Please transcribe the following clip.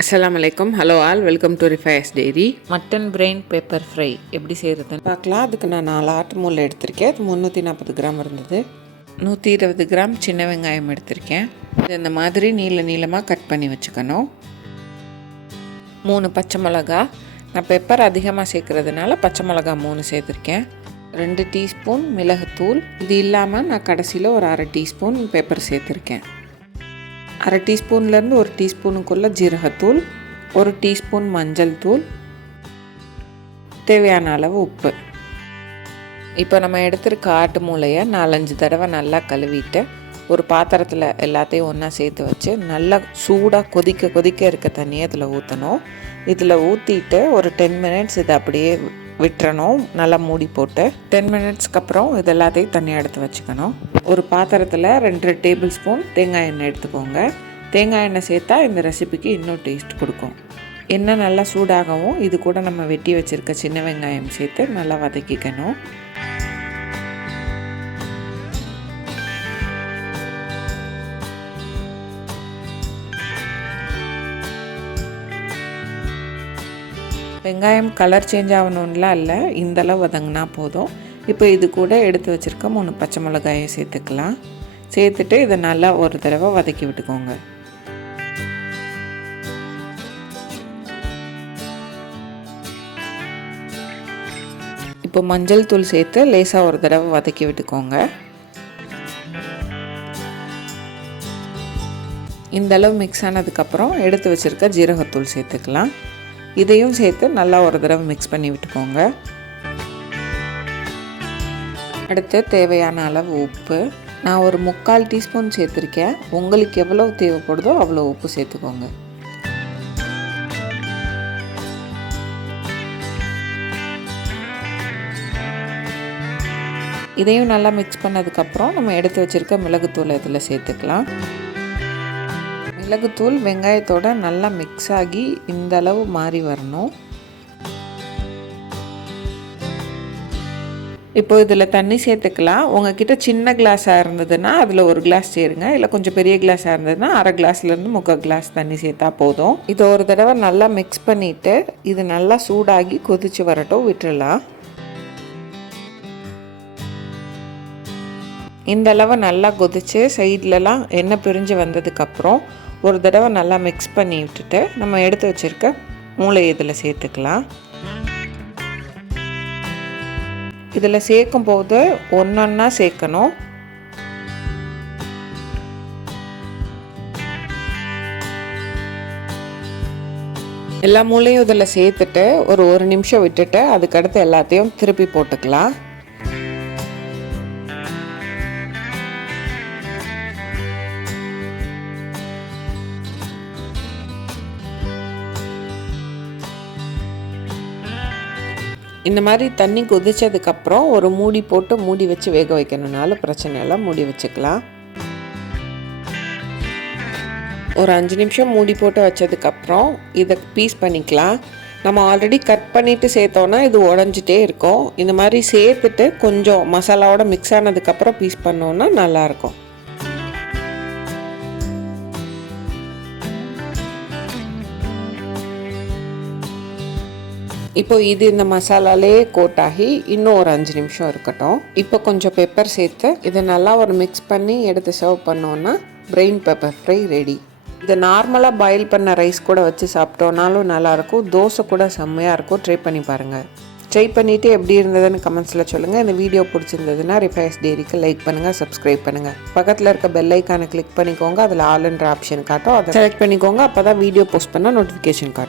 அஸ்ஸலாமு அலைக்கும். Hello all, welcome to ரிஃபைஸ் dairy. Mutton brain pepper fry எப்படி செய்கிறதுன்னு பார்க்கலாம். அதுக்கு நான் 4 ஆட்டு மூளை எடுத்திருக்கேன். அது 340 கிராம் இருந்தது. 120 கிராம் சின்ன வெங்காயம் எடுத்திருக்கேன். இது இந்த மாதிரி நீளமாக கட் பண்ணி வச்சுக்கணும். 3 பச்சை மிளகா. நான் பெப்பர் அதிகமாக சேர்க்குறதுனால பச்சை மிளகா 3 சேர்த்துருக்கேன். 2 டீஸ்பூன் மிளகுத்தூள். இது இல்லாமல் நான் கடைசியில் ஒரு அரை டீஸ்பூன் பெப்பர் சேர்த்துருக்கேன். அரை டீஸ்பூன்லேருந்து 1 டீஸ்பூனுக்குள்ளே ஜீரகத்தூள், 1 டீஸ்பூன் மஞ்சள் தூள், தேவையான அளவு உப்பு. இப்போ நம்ம எடுத்துருக்க ஆட்டு மூளையை 4-5 தடவை நல்லா கழுவிட்டு ஒரு பாத்திரத்தில் எல்லாத்தையும் ஒன்றா சேர்த்து வச்சு நல்லா சூடாக கொதிக்க இருக்க தண்ணியை இதில் ஊற்றணும். இதில் ஊற்றிட்டு ஒரு 10 மினிட்ஸ் இதை அப்படியே விட்டுறணும். நல்லா மூடி போட்டு 10 மினிட்ஸ்க்கு அப்புறம் இது எல்லாத்தையும் தனியாக எடுத்து வச்சுக்கணும். ஒரு பாத்திரத்தில் 2 டேபிள் ஸ்பூன் தேங்காய் எண்ணெய் எடுத்துக்கோங்க. தேங்காய் எண்ணெய் சேர்த்தா இந்த ரெசிபிக்கு இன்னும் டேஸ்ட் கொடுக்கும். எண்ணெய் நல்லா சூடாகவும் இது கூட நம்ம வெட்டி வச்சுருக்க சின்ன வெங்காயம் சேர்த்து நல்லா வதக்கிக்கணும். வெங்காயம் கலர் சேஞ்ச் ஆகணும்லாம் இல்லை, இந்தளவு வதங்கினா போதும். இப்போ இது கூட எடுத்து வச்சுருக்க 3 பச்சை மிளகாயை சேர்த்துக்கலாம். சேர்த்துட்டு இதை நல்லா ஒரு தடவை வதக்கி விட்டுக்கோங்க. இப்போ மஞ்சள் தூள் சேர்த்து லேசாக ஒரு தடவை வதக்கி விட்டுக்கோங்க. இந்தளவு மிக்ஸ் ஆனதுக்கப்புறம் எடுத்து வச்சுருக்க ஜீரகத்தூள் சேர்த்துக்கலாம். இதையும் சேர்த்து நல்லா ஒரு தடவை மிக்ஸ் பண்ணி விட்டுக்கோங்க. அடுத்து தேவையான அளவு உப்பு. நான் ஒரு 3/4 டீஸ்பூன் சேர்த்துருக்கேன். உங்களுக்கு எவ்வளோ தேவைப்படுதோ அவ்வளோ உப்பு சேர்த்துக்கோங்க. இதையும் நல்லா மிக்ஸ் பண்ணதுக்கப்புறம் நம்ம எடுத்து வச்சுருக்க மிளகுத்தூளை இதில் சேர்த்துக்கலாம். மிளகுத்தூள் வெங்காயத்தோட நல்லா மிக்ஸ் ஆகி இந்த அளவு மாறி வரணும். இப்போ இதில் தண்ணி சேர்த்துக்கலாம். உங்ககிட்ட சின்ன கிளாஸாக இருந்ததுன்னா அதில் 1 கிளாஸ் சேருங்க. இல்லை கொஞ்சம் பெரிய கிளாஸாக இருந்ததுன்னா அரை கிளாஸ்லேருந்து 3/4 கிளாஸ் தண்ணி சேர்த்தா போதும். இதை ஒரு தடவை நல்லா மிக்ஸ் பண்ணிவிட்டு இது நல்லா சூடாகி கொதித்து வரட்டும், விட்டுடலாம். இந்த அளவு நல்லா கொதித்து சைட்லலாம் எண்ணெய் பிரிஞ்சு வந்ததுக்கப்புறம் ஒரு தடவை நல்லா மிக்ஸ் பண்ணி விட்டுட்டு நம்ம எடுத்து வச்சுருக்க மூளை இதில் சேர்த்துக்கலாம். இதில் சேர்க்கும் போது ஒன்றொன்னா சேர்க்கணும். எல்லா மூளையும் இதில் சேர்த்துட்டு ஒரு 1 நிமிஷம் விட்டுட்டு அதுக்கடுத்து எல்லாத்தையும் திருப்பி போட்டுக்கலாம். இந்த மாதிரி தண்ணி கொதிச்சதுக்கப்புறம் ஒரு மூடி போட்டு மூடி வச்சு வேக வைக்கணுனால பிரச்சனை இல்லை, மூடி வச்சுக்கலாம். ஒரு 5 நிமிஷம் மூடி போட்டு வச்சதுக்கப்புறம் இதை பீஸ் பண்ணிக்கலாம். நம்ம ஆல்ரெடி கட் பண்ணிவிட்டு சேர்த்தோன்னா இது உடஞ்சிட்டே இருக்கும். இந்த மாதிரி சேர்த்துட்டு கொஞ்சம் மசாலாவோட மிக்ஸ் ஆனதுக்கப்புறம் பீஸ் பண்ணோன்னா நல்லாயிருக்கும். இப்போ இது இந்த மசாலாலே கோட் ஆகி இன்னும் ஒரு 5 நிமிஷம் இருக்கட்டும். இப்போ கொஞ்சம் பெப்பர் சேர்த்து இதை நல்லா ஒரு மிக்ஸ் பண்ணி எடுத்து சர்வ் பண்ணோன்னா பிரெயின் பெப்பர் ஃப்ரை ரெடி. இதை நார்மலாக பாயில் பண்ண ரைஸ் கூட வச்சு சாப்பிட்டோன்னாலும் நல்லாயிருக்கும். தோசை கூட செம்மையாக இருக்கும். ட்ரை பண்ணி பாருங்கள். ட்ரை பண்ணிவிட்டு எப்படி இருந்ததுன்னு கமெண்ட்ஸில் சொல்லுங்கள். இந்த வீடியோ பிடிச்சிருந்ததுன்னா ரிஃபைஸ் டெய்ரிக்கு லைக் பண்ணுங்கள், சப்ஸ்கிரைப் பண்ணுங்கள். பக்கத்தில் இருக்க பெல் ஐக்கானை கிளிக் பண்ணிக்கோங்க. அதில் ஆல்ன்ற ஆப்ஷன் காட்டும், அதை செலக்ட் பண்ணிக்கோங்க. அப்போ தான் வீடியோ போஸ்ட் பண்ணால் நோட்டிஃபிகேஷன் காட்டும்.